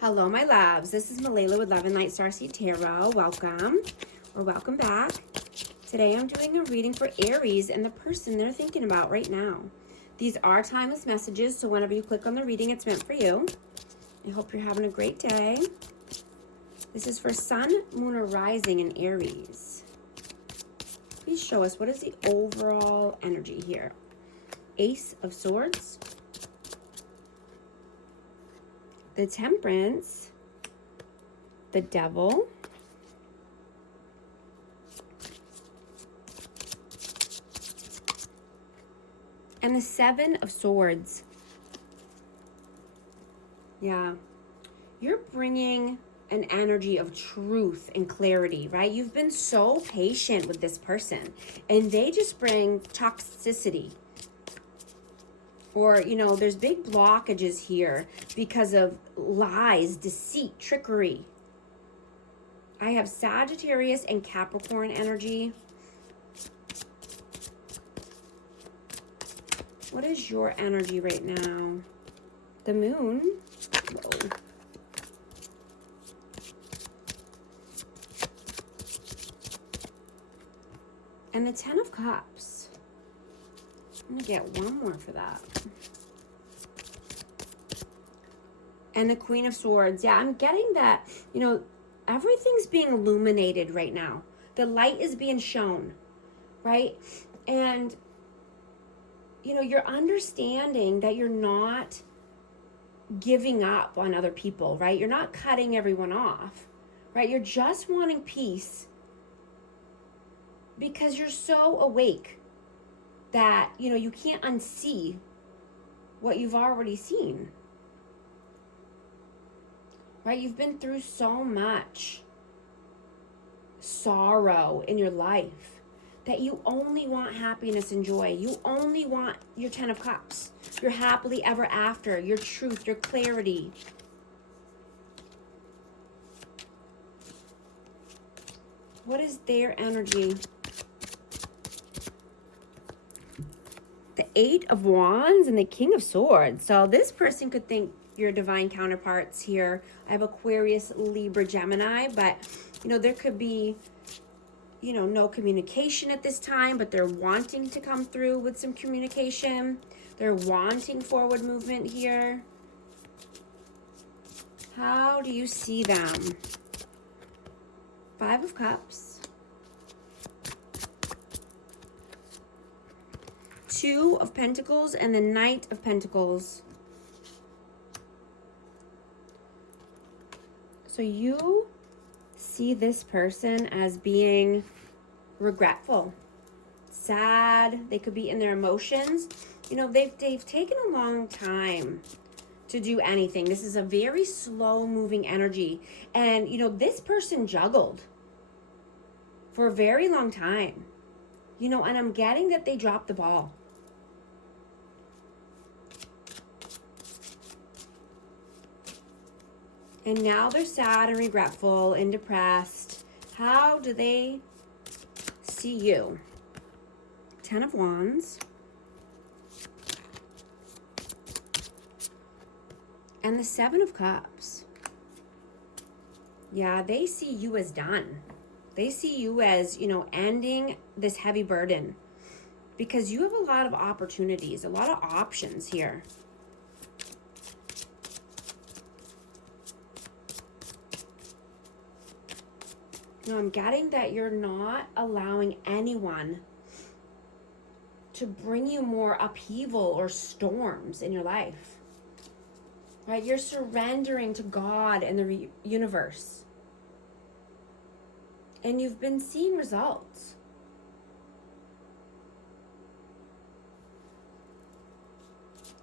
Hello, my loves. This is Malayla with Love and Light Starseed Tarot. Welcome, or welcome back. Today I'm doing a reading for Aries and the person they're thinking about right now. These are timeless messages, so whenever you click on the reading, it's meant for you. I hope you're having a great day. This is for Sun, Moon, or Rising in Aries. Please show us, what is the overall energy here? Ace of Swords, the Temperance, the Devil, and the Seven of Swords. Yeah, you're bringing an energy of truth and clarity, right? You've been so patient with this person, and they just bring toxicity. Or, you know, there's big blockages here because of lies, deceit, trickery. I have Sagittarius and Capricorn energy. What is your energy right now? The Moon. Whoa. And the Ten of Cups. I'm gonna get one more for that. And the Queen of Swords. Yeah, I'm getting that, you know, everything's being illuminated right now. The light is being shown, right? And, you know, you're understanding that you're not giving up on other people, right? You're not cutting everyone off, right? You're just wanting peace because you're so awake that, you know, you can't unsee what you've already seen. Right? You've been through so much sorrow in your life that you only want happiness and joy. You only want your 10 of Cups, your happily ever after, your truth, your clarity. What is their energy? The Eight of Wands and the King of Swords. So this person could think your divine counterparts here. I have Aquarius, Libra, Gemini, but, you know, there could be, you know, no communication at this time, but they're wanting to come through with some communication. They're wanting forward movement here. How do you see them? Five of Cups. Two of Pentacles and the Knight of Pentacles. So you see this person as being regretful, sad. They could be in their emotions. You know, they've taken a long time to do anything. This is a very slow moving energy. And, you know, this person juggled for a very long time. You know, and I'm getting that they dropped the ball. And now they're sad and regretful and depressed. How do they see you? Ten of Wands. And the Seven of Cups. Yeah, they see you as done. They see you as, you know, ending this heavy burden. Because you have a lot of opportunities, a lot of options here. Now, I'm getting that you're not allowing anyone to bring you more upheaval or storms in your life. Right? You're surrendering to God and the universe. And you've been seeing results.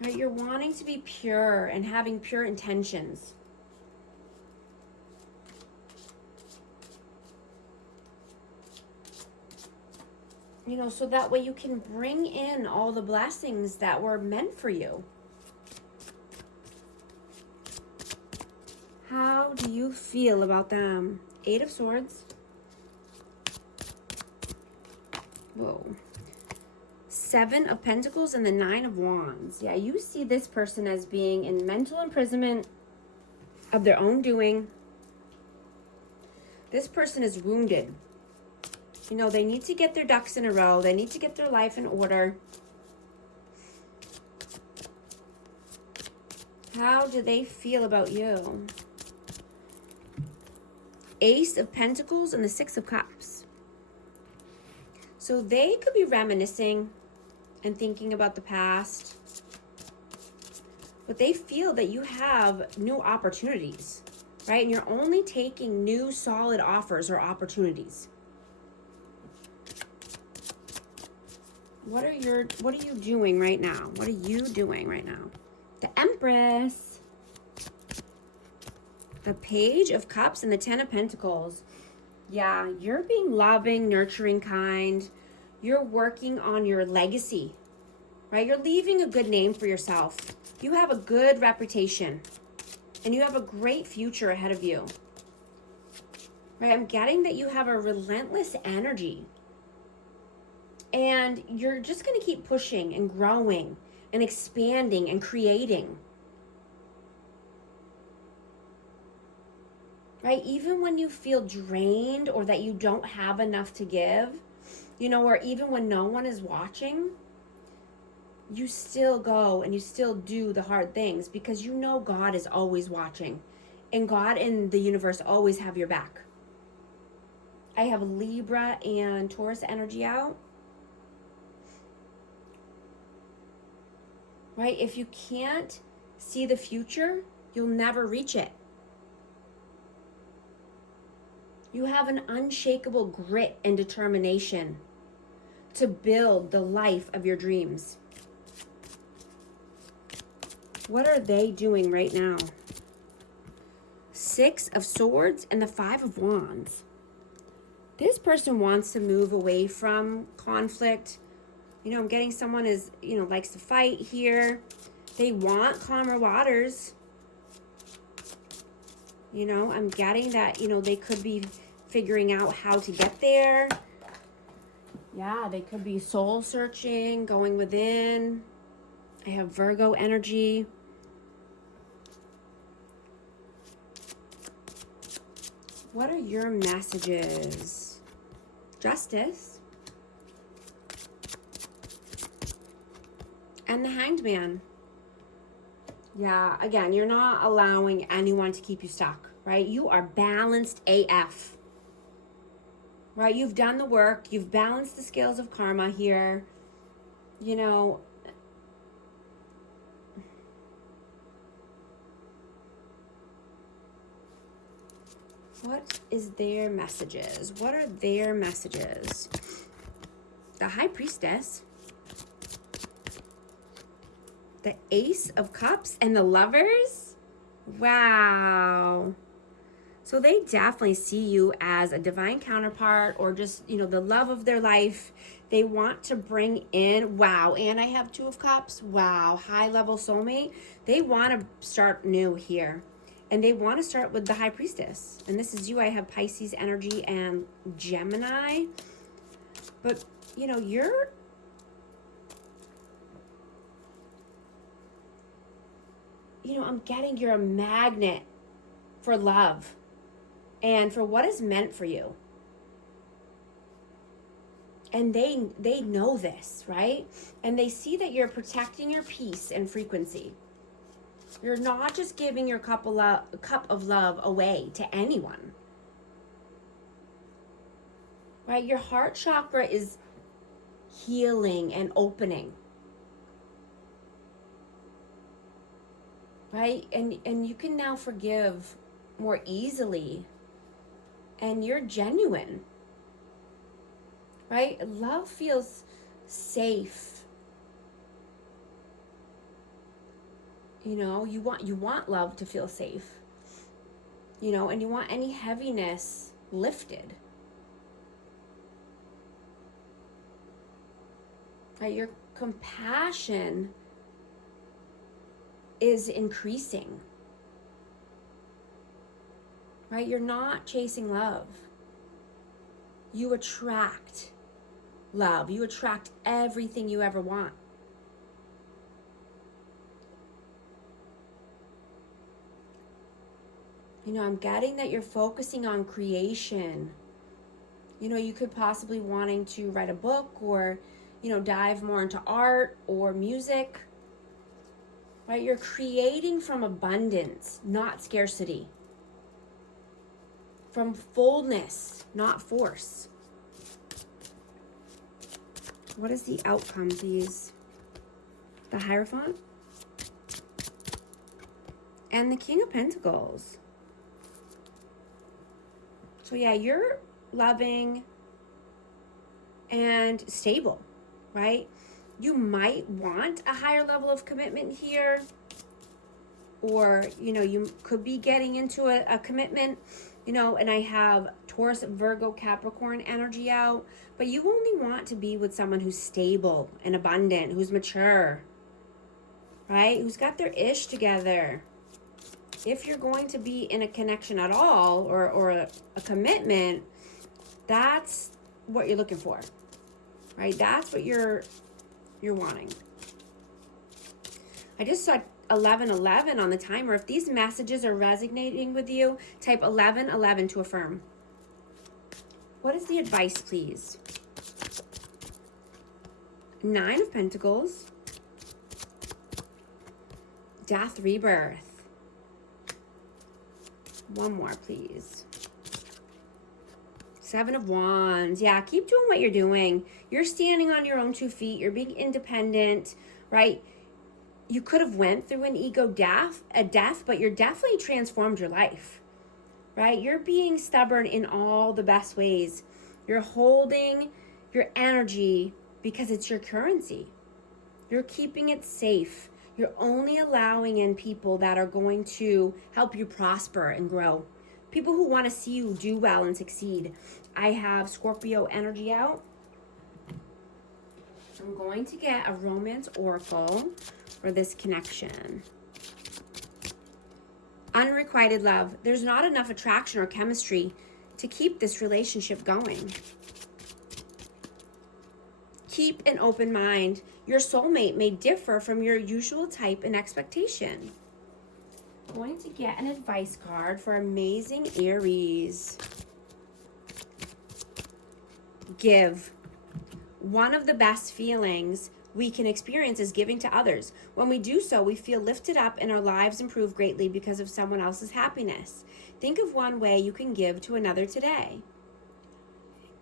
Right? You're wanting to be pure and having pure intentions. You know, so that way you can bring in all the blessings that were meant for you. How do you feel about them? Eight of Swords. Whoa. Seven of Pentacles and the Nine of Wands. Yeah, you see this person as being in mental imprisonment, of their own doing. This person is wounded. You know, they need to get their ducks in a row. They need to get their life in order. How do they feel about you? Ace of Pentacles and the Six of Cups. So they could be reminiscing and thinking about the past. But they feel that you have new opportunities, right? And you're only taking new solid offers or opportunities. What are you doing right now? What are you doing right now? The Empress, the Page of Cups, and the Ten of Pentacles. Yeah, you're being loving, nurturing, kind. You're working on your legacy, right? You're leaving a good name for yourself. You have a good reputation, and you have a great future ahead of you, right? I'm getting that you have a relentless energy, and you're just going to keep pushing and growing and expanding and creating. Right? Even when you feel drained or that you don't have enough to give, you know, or even when no one is watching, you still go and you still do the hard things because you know God is always watching, and God and the universe always have your back. I have Libra and Taurus energy out. Right? If you can't see the future, you'll never reach it. You have an unshakable grit and determination to build the life of your dreams. What are they doing right now? Six of Swords and the Five of Wands. This person wants to move away from conflict. You know, I'm getting someone is, you know, likes to fight here. They want calmer waters. You know, I'm getting that, you know, they could be figuring out how to get there. Yeah, they could be soul searching, going within. I have Virgo energy. What are your messages? Justice. And the Hanged Man. Yeah, again, you're not allowing anyone to keep you stuck, right? You are balanced AF. Right? You've done the work. You've balanced the scales of karma here. You know, what is their messages? What are their messages? The High Priestess. The Ace of Cups and the Lovers. Wow. So they definitely see you as a divine counterpart, or just, you know, the love of their life. They want to bring in, wow, and I have Two of Cups. Wow, high level soulmate. They want to start new here. And they want to start with the High Priestess. And this is you. I have Pisces energy and Gemini. But, you know, I'm getting you're a magnet for love and for what is meant for you. And they know this, right? And they see that you're protecting your peace and frequency. You're not just giving your cup of love away to anyone. Right? Your heart chakra is healing and opening. Right? And you can now forgive more easily. And you're genuine. Right? Love feels safe. You know, you want love to feel safe. You know, and you want any heaviness lifted. Right? Your compassion is increasing. Right? You're not chasing love. You attract love. You attract everything you ever want. You know, I'm getting that you're focusing on creation. You know, you could possibly wanting to write a book or, you know, dive more into art or music. Right? You're creating from abundance, not scarcity. From fullness, not force. What is the outcome, please? The Hierophant and the King of Pentacles. So yeah, you're loving and stable, right? You might want a higher level of commitment here, or, you know, you could be getting into a commitment, you know, and I have Taurus, Virgo, Capricorn energy out, but you only want to be with someone who's stable and abundant, who's mature, right? Who's got their ish together. If you're going to be in a connection at all, or a commitment, that's what you're looking for, right? That's what you're wanting. I just saw 1111 on the timer. If these messages are resonating with you, type 1111 to affirm. What is the advice, please? 9 of Pentacles. Death, rebirth. One more, please. 7 of Wands. Yeah, keep doing what you're doing. You're standing on your own 2 feet. You're being independent, right? You could have went through an ego death, but you're definitely transformed your life, right? You're being stubborn in all the best ways. You're holding your energy because it's your currency. You're keeping it safe. You're only allowing in people that are going to help you prosper and grow. People who want to see you do well and succeed. I have Scorpio energy out. I'm going to get a romance oracle for this connection. Unrequited love. There's not enough attraction or chemistry to keep this relationship going. Keep an open mind. Your soulmate may differ from your usual type and expectation. I'm going to get an advice card for amazing Aries. Give. One of the best feelings we can experience is giving to others. When we do so, we feel lifted up and our lives improve greatly because of someone else's happiness. Think of one way you can give to another today.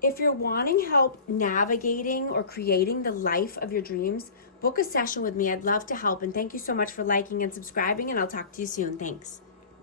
If you're wanting help navigating or creating the life of your dreams, book a session with me. I'd love to help. And thank you so much for liking and subscribing, and I'll talk to you soon. Thanks.